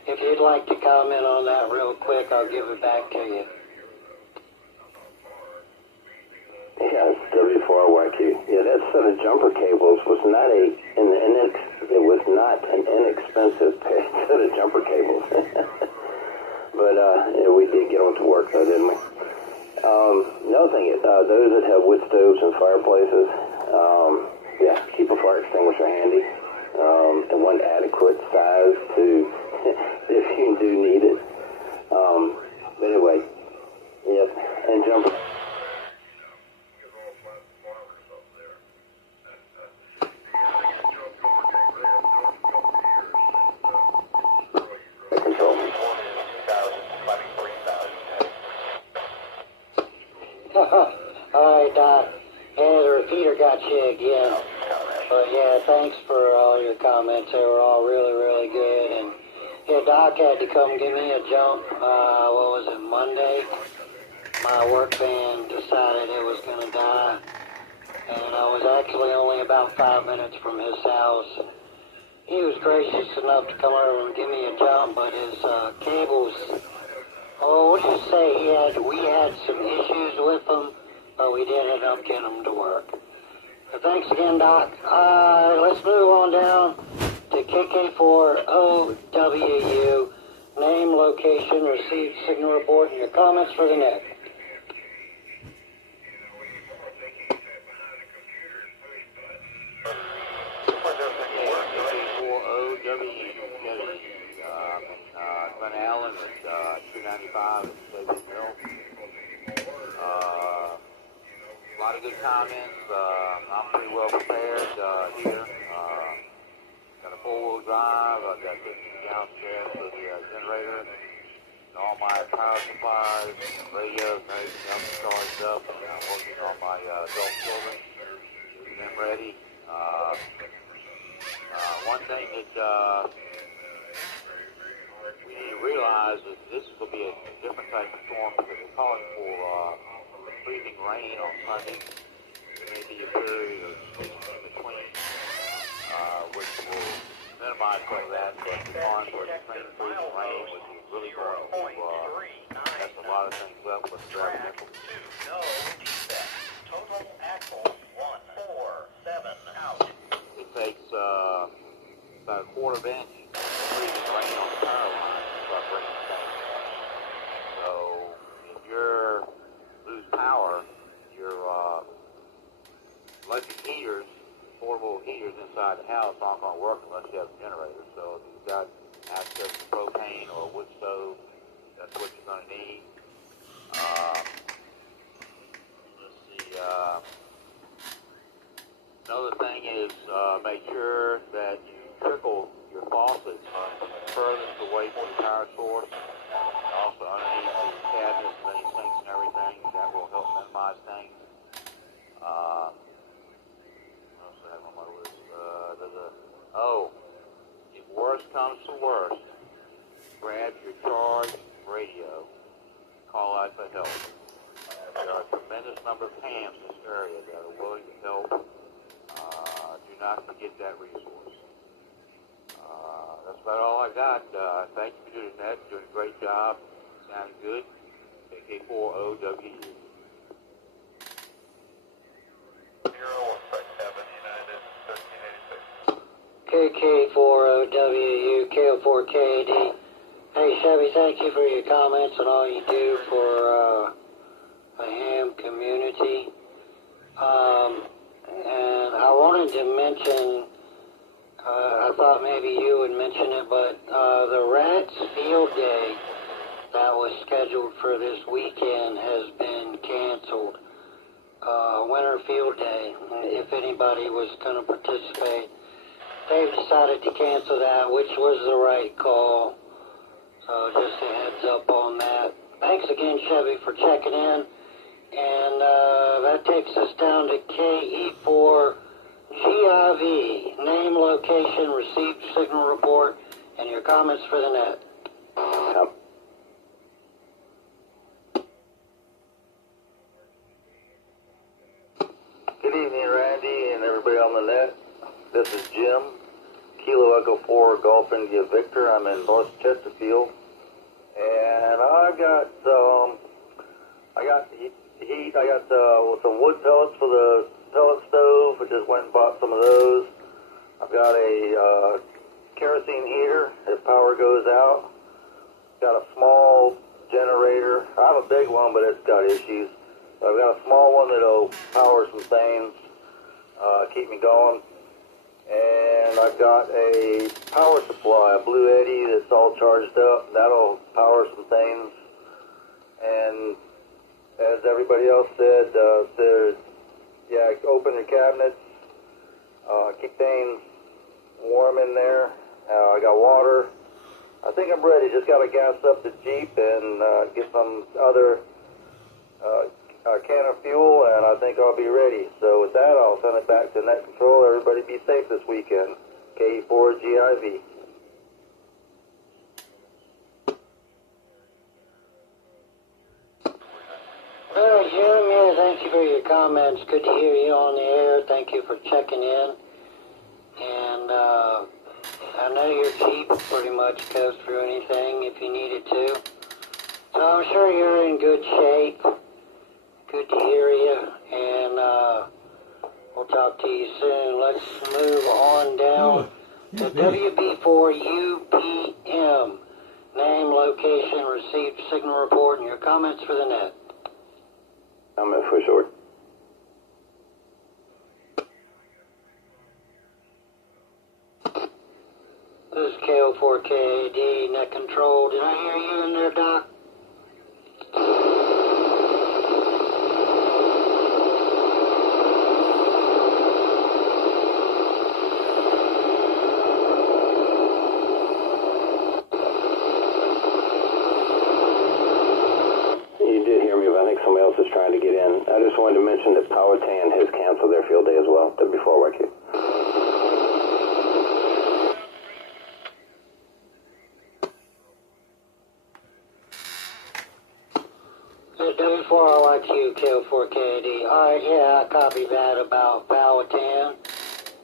if you'd like to comment on that real quick, I'll give it back to you. Yeah, it's W4YQ. Yeah, that set of jumper cables was not an inexpensive set of jumper cables. But we did get them to work though, didn't we? Another thing is, those that have wood stoves and fireplaces, keep a fire extinguisher handy, and one adequate size to, if you do need it. But anyway, yes, and jumper. Alright, Doc. Yeah, the repeater got you again. But yeah, thanks for all your comments. They were all really, really good. And yeah, Doc had to come give me a jump. Monday? My work van decided it was going to die. And I was actually only about 5 minutes from his house. He was gracious enough to come over and give me a jump, but his cables, we'll just say we had some issues with them, but we did end up getting them to work. So thanks again, Doc. Let's move on down to KK4OWU. Name, location, received signal report, and your comments for the net. Glen Allen at 295 at David Mill. A lot of good comments. I'm pretty well prepared here. Got a four-wheel drive. I've got 50 gallons of gas for the generator. And all my power supplies, radios, and everything else is charged up. And I'm working on my adult children, getting them ready. One thing that we need to realize is this will be a different type of storm because they're calling for freezing rain on Sunday. There may be a period of sleet in between, which will minimize some of that, but the times where it's freezing rain, which is really going to mess a lot of things up with the residential. Total axle 147 out. It takes about a quarter of an inch of freezing rain on the power line to start bringing things down. So if you lose power, your electric heaters, portable heaters inside the house aren't going to work unless you have a generator. So if you've got access to propane or a wood stove, that's what you're going to need. Let's see. Another thing is make sure that you trickle your faucets furthest away from the power source this area that are willing to help. Do not forget that resource. That's about all I got. Thank you for doing that. Doing a great job. Sounding good. KK4OWU. KK4OWU, KO4KD. Hey, Chevy, thank you for your comments and all you do for the ham community. And I wanted to mention, I thought maybe you would mention it, but the Rats Field Day that was scheduled for this weekend has been canceled. Winter Field Day, if anybody was going to participate. They've decided to cancel that, which was the right call. So just a heads up on that. Thanks again, Chevy, for checking in. And that takes us down to KE4GIV. Name, location, received signal report, and your comments for the net. Good evening, Randy, and everybody on the net. This is Jim, Kilo Echo 4 Golf India Victor. I'm in North Chesterfield, and I got heat. I got some wood pellets for the pellet stove. I just went and bought some of those. I've got a kerosene heater if power goes out. Got a small generator. I have a big one, but it's got issues. I've got a small one that'll power some things, keep me going. And I've got a power supply, a Blue Eddy that's all charged up. That'll power some things. And as everybody else said, open your cabinets, keep things warm in there. I got water. I think I'm ready. Just got to gas up the Jeep and get some other can of fuel, and I think I'll be ready. So with that, I'll send it back to Net Control. Everybody be safe this weekend. KE4GIV. All right, Jim, yeah, thank you for your comments. Good to hear you on the air. Thank you for checking in. And I know your Jeep pretty much goes through anything if you needed to. So I'm sure you're in good shape. Good to hear you. And we'll talk to you soon. Let's move on down to WB4UPM. Name, location, received signal report, and your comments for the net. I'm in for short. This is KO4KD, net control. Did I hear you in there, Doc? You did hear me, but I think somebody else is trying to get in. I just wanted to mention that Powhatan has canceled their field day as well, W4YQ. W4RYQ, KO4KD. Alright, yeah, I copied that about Powhatan.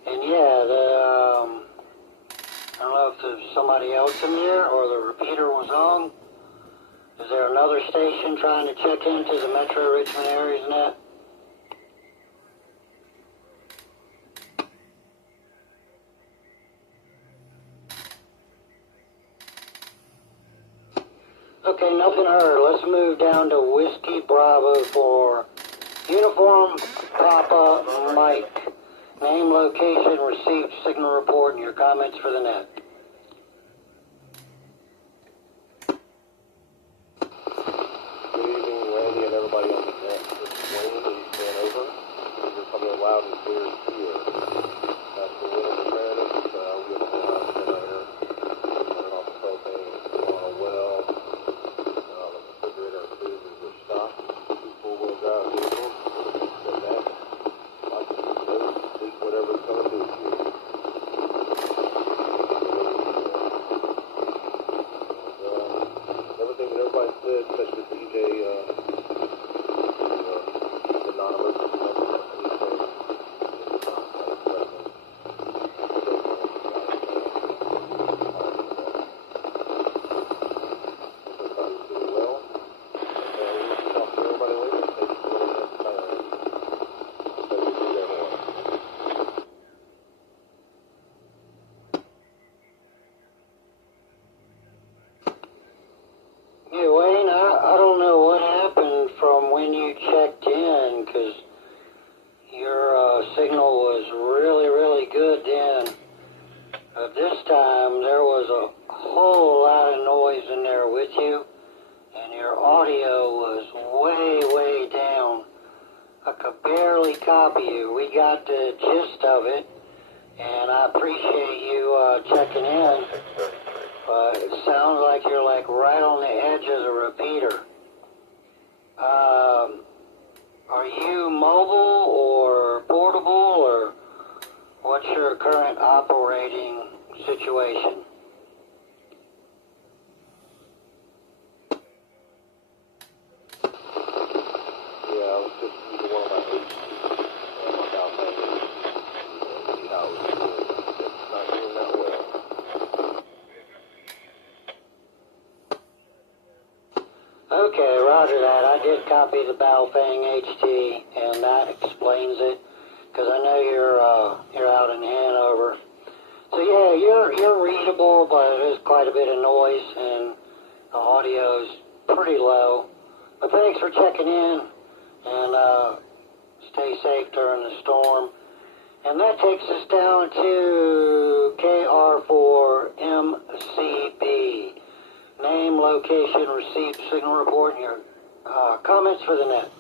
And yeah, I don't know if there's somebody else in there or the repeater was on. Is there another station trying to check into the Metro Richmond ARES net? Okay, nothing heard. Let's move down to Whiskey Bravo for Uniform Papa Mike. Name, location, received signal report, and your comments for the net. Good evening, Randy and everybody on the net. This is Wayne, East Hanover. You're coming loud and clear here. That's the wind of Meredith. We have a whole house generator running off the propane on a well. The refrigerator and freezers are stocked. Two four-wheel drive vehicles. And that, like you said, sleep whatever it's going to do to you. Everything that everybody said, especially TJ, the non-emergency signal was really, really good then. This time there was a whole lot of noise in there with you, and your audio was way, way down. I could barely copy you. We got the gist of it, and I appreciate you checking in, but it sounds like you're like right on the edge of the repeater. Are you mobile or portable, or what's your current operating situation? Yeah, I was just using one of my HTs and my mouth hanging and see how it was doing. It's not doing that well. Okay, roger that. I did copy the Baofeng HT, and that explains it, because I know you're out in Hanover. So yeah, you're readable, but there's quite a bit of noise, and the audio's pretty low. But thanks for checking in, and stay safe during the storm. And that takes us down to KR4MCB. Name, location, received signal report, and your comments for the net.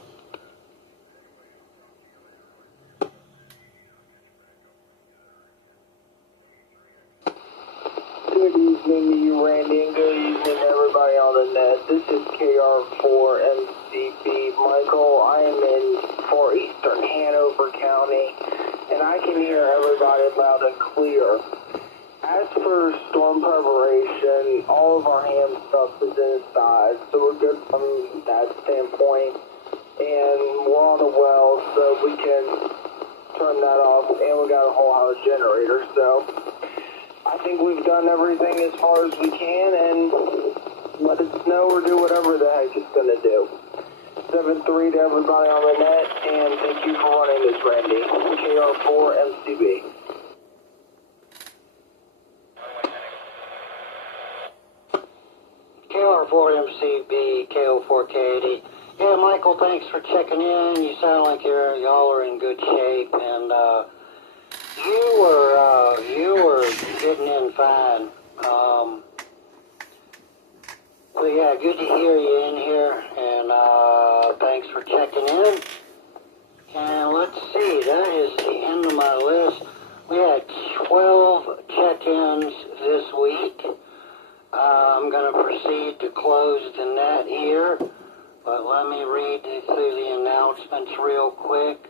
Good evening to you, Randy, and good evening to everybody on the net. This is KR4MCB. Michael, I am in for Eastern Hanover County, and I can hear everybody loud and clear. As for storm preparation, all of our hand stuff is inside, so we're good from that standpoint. And we're on the well, so we can turn that off, and we got a whole house generator, so I think we've done everything as far as we can, and let it snow or do whatever the heck it's going to do. 7-3 to everybody on the net, and thank you for running this, Randy. KR4MCB. KR4MCB, KO4K80. Yeah, Michael, thanks for checking in. You sound like y'all are in good shape, and you were getting in fine. So yeah, good to hear you in here, and thanks for checking in. And let's see, that is the end of my list. We had 12 check-ins this week. I'm going to proceed to close the net here, but let me read through the announcements real quick.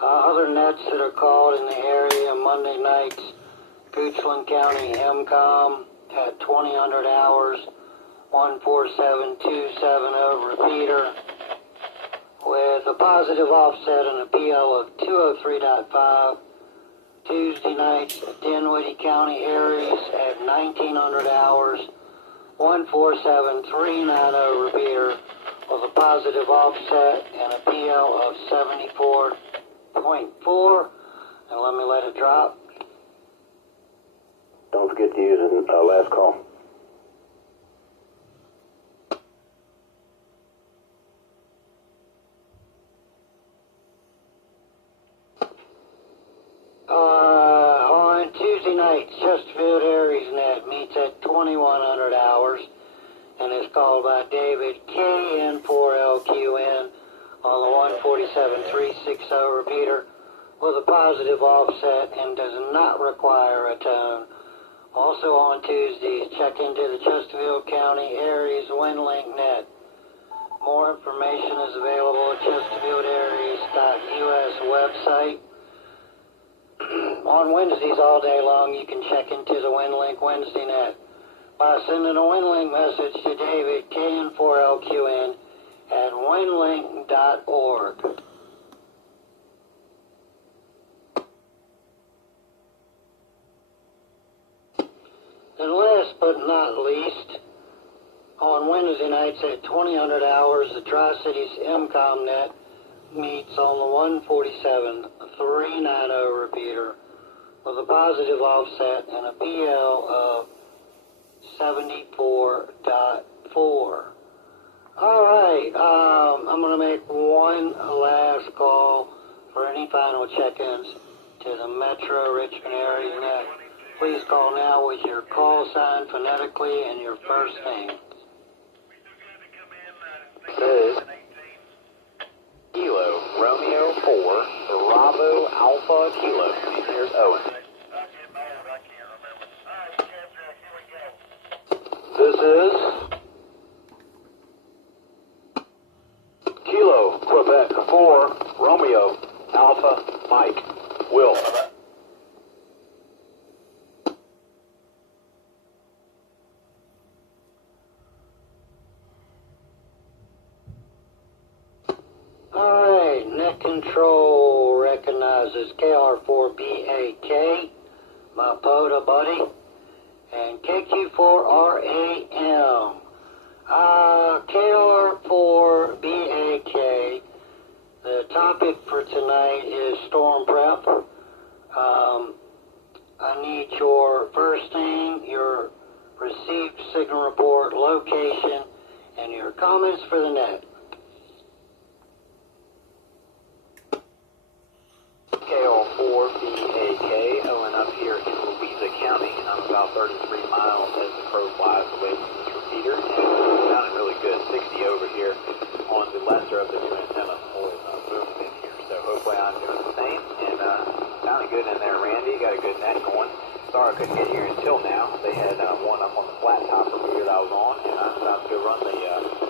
Other nets that are called in the area Monday nights, Goochland County MCOM at 2000 hours, 14727 repeater, with a positive offset and a PL of 203.5. Tuesday nights at Dinwiddie County Ares at 1900 hours, 147.390 repeater, with a positive offset and a PL of 74.4. And let me let it drop. Don't forget to use last call. On Tuesday night, Chesterfield Ares net meets at 2100 hours and is called by David KN4LQN on the 147.360 repeater with a positive offset and does not require a tone. Also on Tuesdays, check into the Chesterfield County Ares WindLink net. More information is available at chesterfieldares.us website. On Wednesdays all day long, you can check into the WindLink Wednesday net by sending a WindLink message to David KN4LQN at windlink.org. And last but not least, on Wednesday nights at 2000 hours, the Tri-Cities MCOM net meets on the 147.390 repeater with a positive offset and a PL of 74.4. All right, I'm going to make one last call for any any final check-ins to the Metro Richmond ARES net, please call now with your call sign phonetically and your first name. This is Kilo Romeo 4 Bravo Alpha Kilo. And here's Owen. This is Kilo Quebec 4 Romeo Alpha Mike Will. Alright, net control recognizes KR4BAK, my POTA buddy, and KQ4RAM. KR4BAK, the topic for tonight is storm prep. I need your first name, your received signal report location, and your comments for the net. KL4BAK, Owen up here in Louisa County. I'm about 33 miles as the crow flies away from this repeater, and it's sounding really good. 60 over here on the lesser of the two antenna booms in here. So hopefully I'm doing the same, and sounding good in there. Randy, got a good net going. Sorry I couldn't get here until now. They had one up on the flat top repeater that I was on, and I'm about to go run the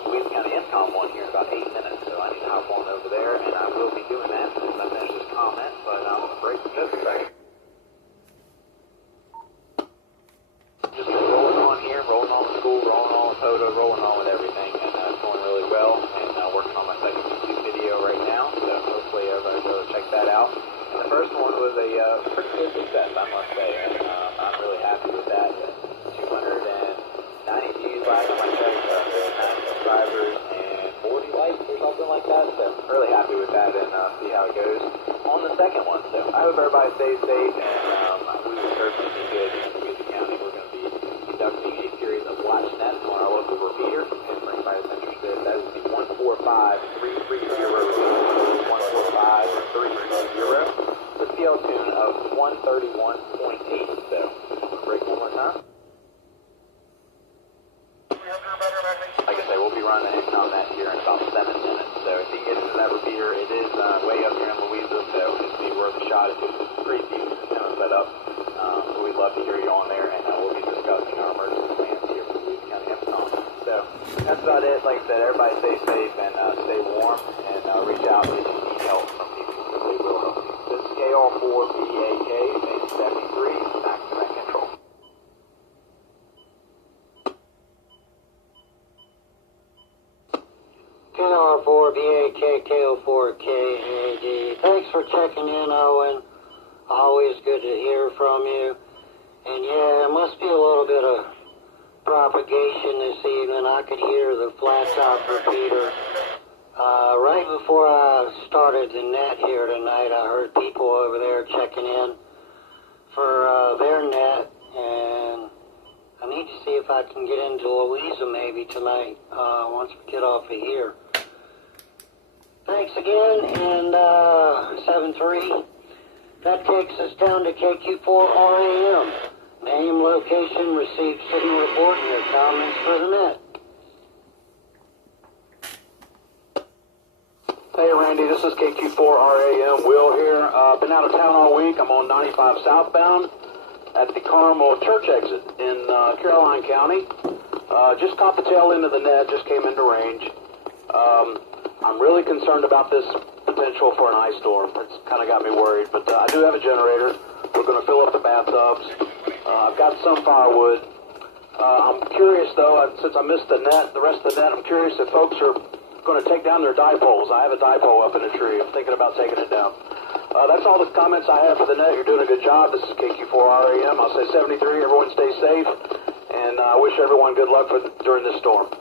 Louisa County Incom one here in about 8 minutes. So I need to hop on over there, and I will be doing that as soon as I finish this comment, but I'm going to break the just a second. Just been rolling on here, rolling on the school, rolling on with POTA, rolling on with everything, and it's going really well, and working on my second YouTube video right now, so hopefully everybody go check that out. And the first one was a pretty good success, I must say, and I'm really happy with that. 290 views last time I checked, 9 subscribers, and 40 likes or something like that, so really happy with that, and see how it goes on the second one. So I hope everybody stays safe, and we will certainly be good in Louisa County. We're going to be conducting a series of watch nets on our local repeater, and for anybody that's interested, that is the 145-330, 145-330, the CL tune of 131.8. So break one more time. Like I say, we'll be running an income net here in about 7 minutes. So if you can get into that repeater, it is way up here in Louisa, so it'd be worth a shot. It's a pretty decent antenna set up. So we'd love to hear you on there, and we'll be discussing our emergency plans here for Louisa County Incom. So that's about it. Like I said, everybody stay safe and stay warm, and reach out if you need help from people, because they will help you. This is KR4BAK, base 73, back to net control. KR4BAK, KO4KAD. Thanks for checking in, Owen. Always good to hear from you. And yeah, it must be a little bit of propagation this evening. I could hear the flat top repeater. Right before I started the net here tonight, I heard people over there checking in for their net, and I need to see if I can get into Louisa maybe tonight once we get off of here. Thanks again, and 7-3. That takes us down to KQ4RAM. Name, location, received signal report, and your comments for the net. Hey Randy, this is KQ4RAM, Will here. Been out of town all week. I'm on 95 southbound at the Carmel Church exit in Caroline County. Just caught the tail end of the net, just came into range. I'm really concerned about this potential for an ice storm. It's kind of got me worried, but I do have a generator. We're going to fill up the bathtubs. I've got some firewood. I'm curious though, since I missed the net, the rest of the net, I'm curious if folks are going to take down their dipoles. I have a dipole up in a tree. I'm thinking about taking it down. That's all the comments I have for the net. You're doing a good job. This is KQ4RAM. I'll say 73. Everyone stay safe, and I wish everyone good luck during this storm.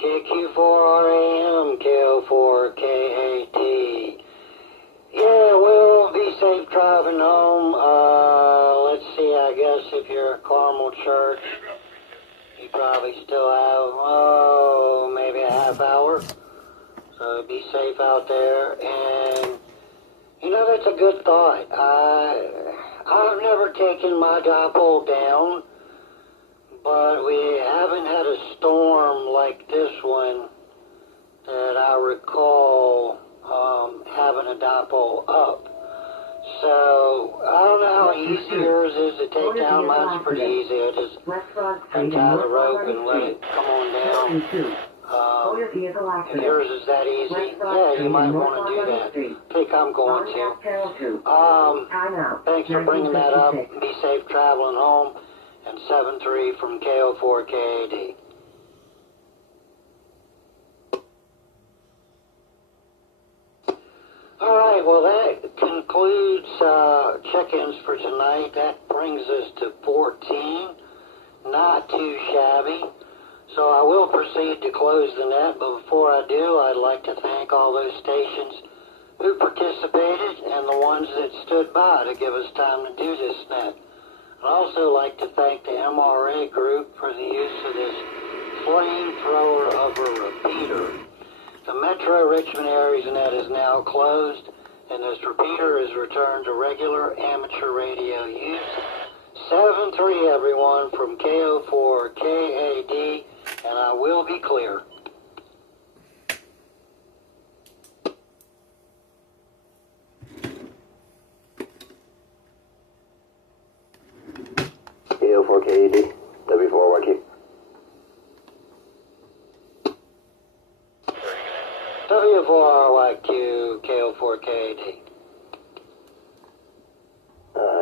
KQ4RAM, KO4KAT. Yeah, we'll be safe driving home. Let's see, I guess if you're at Carmel Church, you probably still have, maybe a half half hour. So be safe out there. And, you know, that's a good thought. I've never taken my dipole down, but we haven't had a storm like this one that I recall having a dipole up. So, I don't know how easy yours is to take down. Mine's pretty easy. I just untie the rope and let it come on down. If yours is that easy, yeah, you might want to do that. I think I'm going to. Thanks for bringing that up. Be safe traveling home. And 7-3 from KO4KAD. All right, well, that concludes check-ins for tonight. That brings us to 14. Not too shabby. So I will proceed to close the net, but before I do, I'd like to thank all those stations who participated and the ones that stood by to give us time to do this net. I'd also like to thank the MRA group for the use of this flamethrower of a repeater. The Metro Richmond ARES net is now closed, and this repeater is returned to regular amateur radio use. 7-3, everyone, from KO4KAD, and I will be clear. KO4KAD, W4YQ. W4YQ, KO4KAD.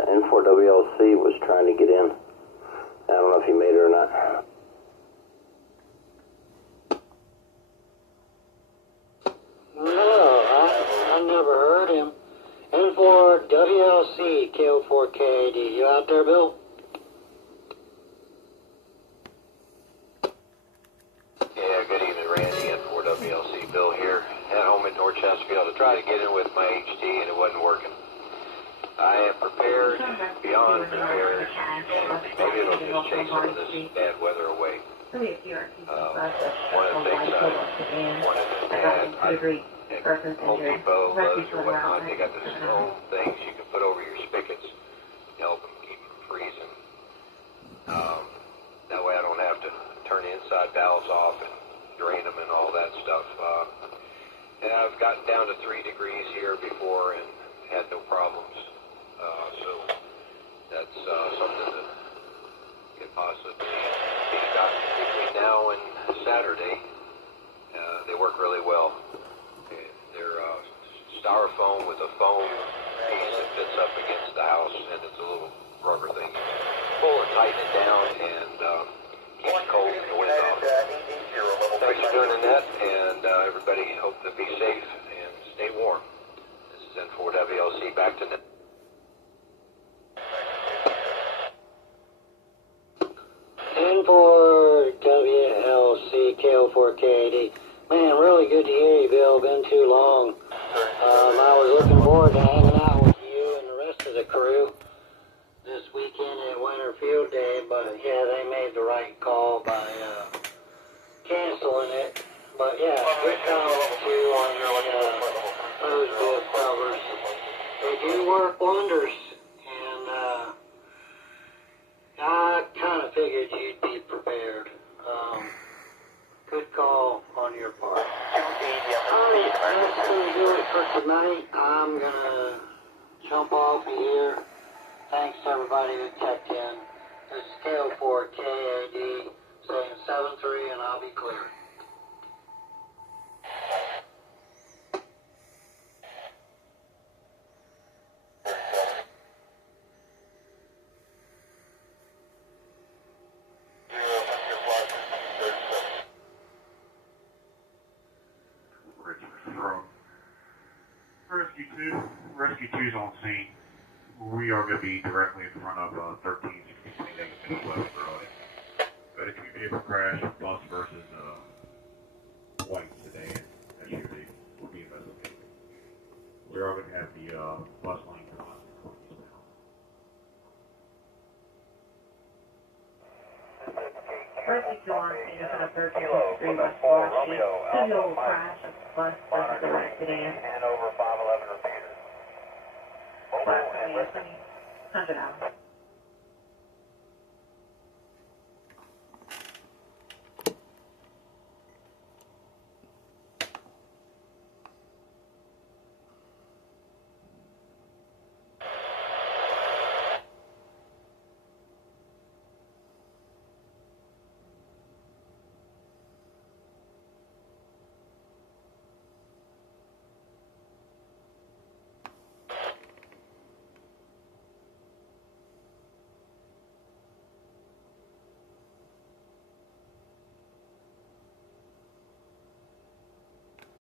N4WLC was trying to get in. I don't know if he made it or not. No, I never heard him. N4WLC, KO4KAD. You out there, Bill? Yeah, good evening, Randy. N4WLC, Bill here. At home in North Chesterfield. I tried to get in with my HT and it wasn't working. I am prepared, beyond prepared, and maybe it'll just chase some of this bad weather away. One of the things I wanted to add, at Home Depot, Lowe's, or whatnot, they got those foam things you can put over your spigots to help them keep them freezing. That way I don't have to turn the inside valves off and drain them and all that stuff. And I've gotten down to 3 degrees here before and had no problems. So that's something that could possibly be done between now and Saturday. They work really well. They're styrofoam with a foam piece that fits up against the house, and it's a little rubber thing. Pull and tighten it down and keep it cold and the wind off. Thanks for doing the net, and everybody hope to be safe and stay warm. This is N4WLC, back to net. N4WLC, KO4KAD. Man, really good to hear you, Bill. Been too long. I was looking forward to hanging out with you and the rest of the crew this weekend at Winter Field Day, but yeah, they made the right call by canceling it. But yeah, good comment too on those bib covers. They do work wonders, and I kind of figured you'd be prepared. Good call on your part. Alright, that's going to do it for tonight. I'm going to jump off of here. Thanks to everybody who checked in. This is KO4KAD saying 7-3, and I'll be clear. Rescue 2's on scene. We are going to be directly in front of 1360 West Road. Got a 2-vehicle crash, bus versus white sedan SUV will be investigated. We are going to have the bus lane crossed. Rescue 2 on scene at 1360 3 West Broad Street. Pivotal crash of bus versus direct sedan. And over 511 repeater. Approximately 100 hours.